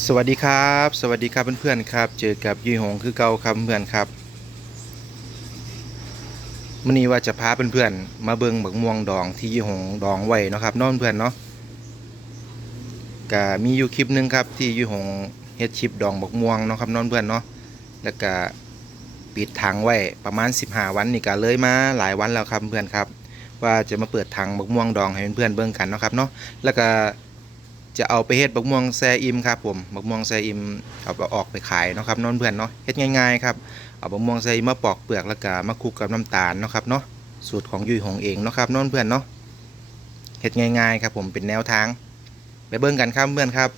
สวัสดีครับ สวัสดีครับเพื่อนๆครับ เจอกับยุยหงคือเก่าครับเพื่อนครับมื่อนี้ว่าจะพาเพื่อนๆมาเบิงบักม่วงดองที่ยุยหงดองไว้นะครับน้องเพื่อนเนาะก็มีอยู่คลิปหนึงครับที่ยุยหงเฮ็ดชิปดองบักม่วงเนาะครับน้องเพื่อนเนาะแล้วก็ปิดถังไว้ประมาณ 15 วันนี่ก็เลยมาหลายวันแล้วครับเพื่อนครับ ว่าจะมาเปิดถังบักม่วงดองให้เพื่อนๆเบิ่งกันเนาะครับเนาะแล้วก็ จะเอาไปเฮ็ดบักม่วงแซอิมครับผมบักม่วงแซอิมเอาไปออกไปขายเนาะครับน้องเพื่อนเนาะเฮ็ดง่ายๆครับเอาบักม่วงแซอิมมาปอกเปลือกแล้วก็มาคลุกกับน้ำตาลเนาะครับเนาะสูตรของยุยหงเองเนาะครับน้องเพื่อนเนาะเฮ็ดง่ายๆครับผมเป็นแนวทาง ไปเบิ่งกันครับเพื่อนครับ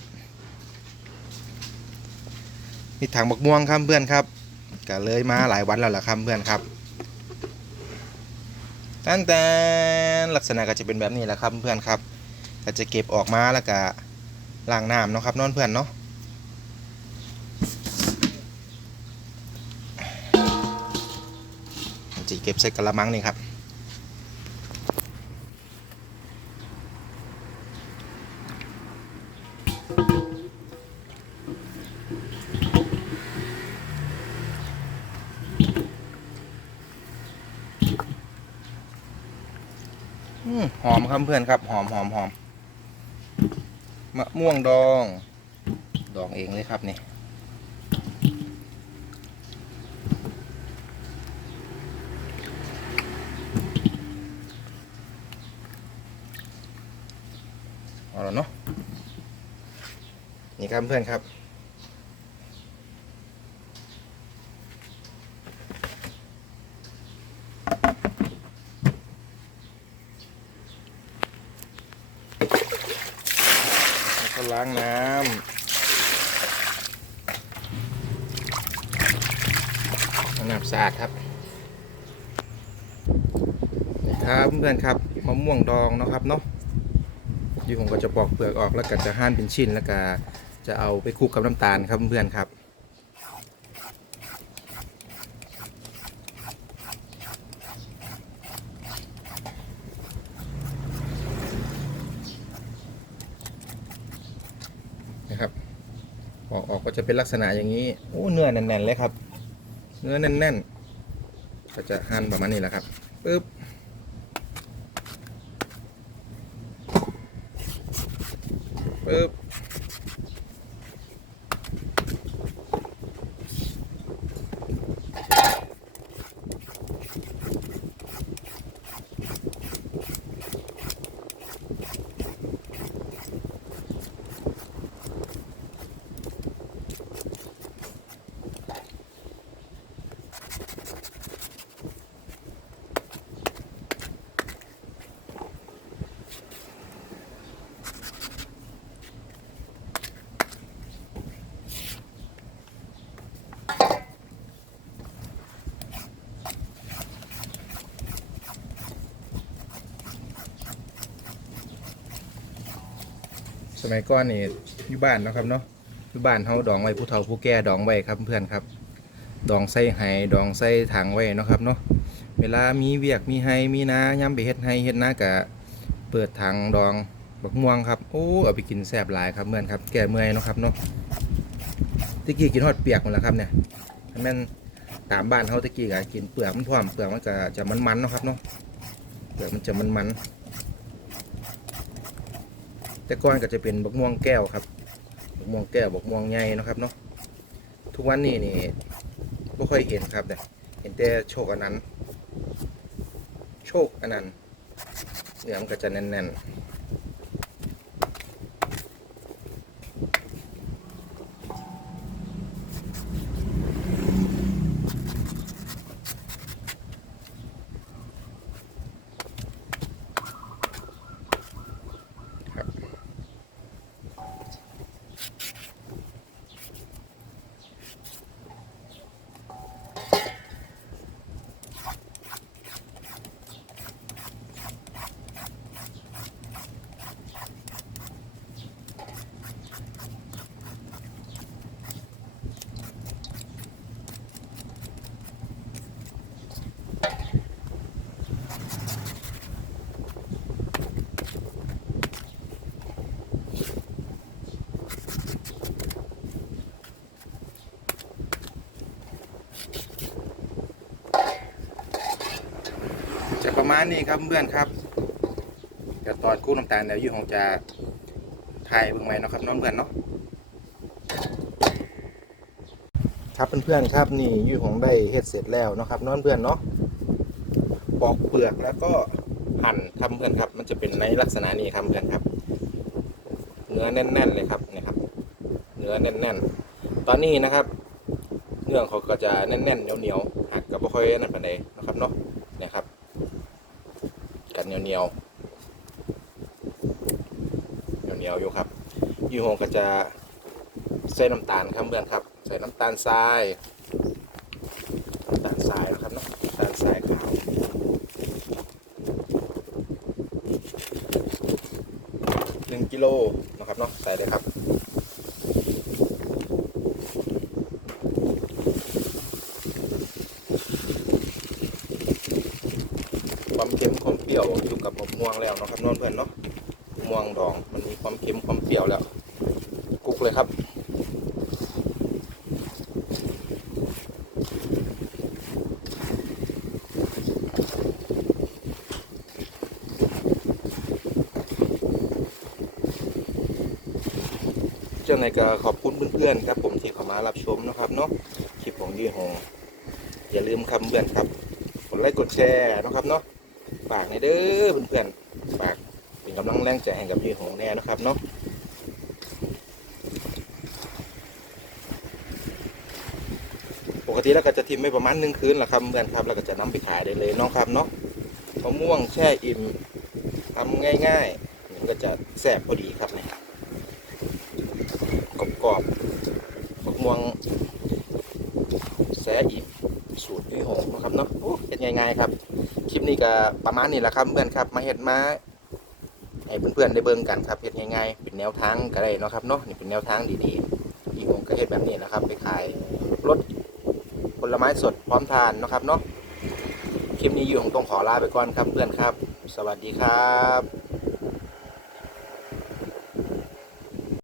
นี่ถังบักม่วงครับเพื่อนครับก็เลยมาหลายวันแล้วล่ะครับเพื่อนครับตั้งแต่ลักษณะก็จะเป็นแบบนี้แหละครับเพื่อนครับก็จะเก็บออกมาแล้วก็ ล้างน้ำเนาะครับนอนเพื่อนเนาะจะเก็บใส่กระมังนี่ครับหอมครับเพื่อนครับ หอมหอมหอม มะม่วงดอง ดองเองเลยครับนี่เอาละเนาะนี่ครับเพื่อนครับ แล้างน้ำน้ำสะอาดครับครับเพื่อนครับมะม่วงดองเนาะครับเนาะยี่ผมก็จะปอกเปลือกออกแล้วก็จะหั่นเป็นชิ้นแล้วก็จะเอาไปคลุกกับน้ำตาลครับเพื่อนครับป อกออกก็จะเป็นลักษณะอย่างนี้โอ้เนื้อแน่นๆเลยครับ เนื้อแน่นๆก็จะหั่นประมาณนี้แหละครับปึ๊บปึ๊บส มัยก่อนนี่อยู่บ้านเนาะครับเนาะอยู่บ้านเฮาดองไว้ผู้เฒ่าผู้แก่ดองไว้ครับเพื่อนครับ ดองใส่ไหดองใส่ถังไว้เนาะครับเนาะเวลามีเวียกมีไฮมีนาย้ำไปเฮ็ดไฮเฮ็ดนากะเปิดถังดองบักม่วงครับโอ้เอาไปกินแซ่บหลายครับเพื่อนครับ แก้เมื่อยเนาะครับเนาะตะกี้กินฮอดเปียกหมดแล้วครับเนี่ยอันแม่นตามบ้านเฮาตะกี้ก็กินเปลือกมันพร้อมเปลือกมันก็จะมันๆเนาะครับเนาะเปลือกมันจะมันๆ แต่ก้อนก็จะเป็นบักม่วงแก้วครับบักม่วงแก้วบักม่วงใหญ่นะครับเนาะทุกวันนี้นี่ไม่ค่อยเห็นครับเนี่ยเห็นแต่โชคอันนั้น โชคอันนั้นเนื้อมันก็จะแน่นๆ ณนี้ครับเพื่อนครับเดี๋ยวตอนคู่น้ำตาลเดี๋ยวยู่ของจะถ่ายเบิ่งใหมเนาะครับน้องเพื่อนเนาะครับเพื่อนๆครับนี่ยู่ของได้เฮ็ดเสร็จแล้วนะครับน้องเพื่อนเนาะปอกเปลือกแล้วก็หั่นครับเพื่อนครับ มันจะเป็นในลักษณะนี้ครับเพื่อนครับ เนื้อแน่น ๆ เลยครับนี่ครับเนื้อแน่น ๆ ตอนนี้นะครับ เนื้อเขาก็จะแน่นๆเหนียวๆหักกับบ่ค่อยนั่นปานใดนะครับเนาะ เนี่ยครับกันเหนียวเหนียวอยู่ครับยี่ห้อก็จะใส่น้ำตาลครับเพื่อนครับ ใส่น้ำตาลทรายน้ำตาลทรายนะครับเนาะน้ำตาลทรายขาวหนึ่งกิโลนะครับเนาะใส่เลยครับ ความเค็มความเปรี้ยวอยู่กับมะม่วงแล้วนะครับน้องเพื่อนเนาะมะม่วงดองมันมีความเค็มความเปรี้ยวแล้วกุกเลยครับเจ้าในก็ขอบคุณเพื่อนๆครับ ผมที่เข้ามารับชมนะครับเนาะคลิปของยี่หงอย่าลืมคำเพื่อนครับกดไลค์กดแชร์นะครับเนาะ ฝากในเด้อเพื่อนๆฝากเป็นกำลังแรงใจให้กับยี่หงแน่นะครับเนาะปกติแล้วก็จะทิมไม่ประมาณหนึ่งคืนแหละครับเพื่อนครับแล้วก็จะนำไปขายได้เลยเนาะครับเนาะมะม่วงแช่อิ่มทำง่ายๆมันก็จะแซ่บพอดีครับเนี่ยกรอบๆมะม่วงแซ่อิ่ม สูตรพี่หงนะครับเนาะเฮ็ดง่ายๆครับ คลิปนี้ก็ประมาณนี้แหละครับเพื่อนครับ มาเฮ็ดมาให้เพื่อนๆได้เบิ่งกันครับเฮ็ดง่ายๆ เป็นแนวทางก็ได้เนาะครับเนาะนี่เป็นแนวทางดีๆพี่หงก็เฮ็ดแบบนี้นะครับ ไปขายรถผลไม้สดพร้อมทานนะครับเนาะคลิปนี้อยู่ของต้องขอลาไปก่อนครับเพื่อนครับ สวัสดีครับ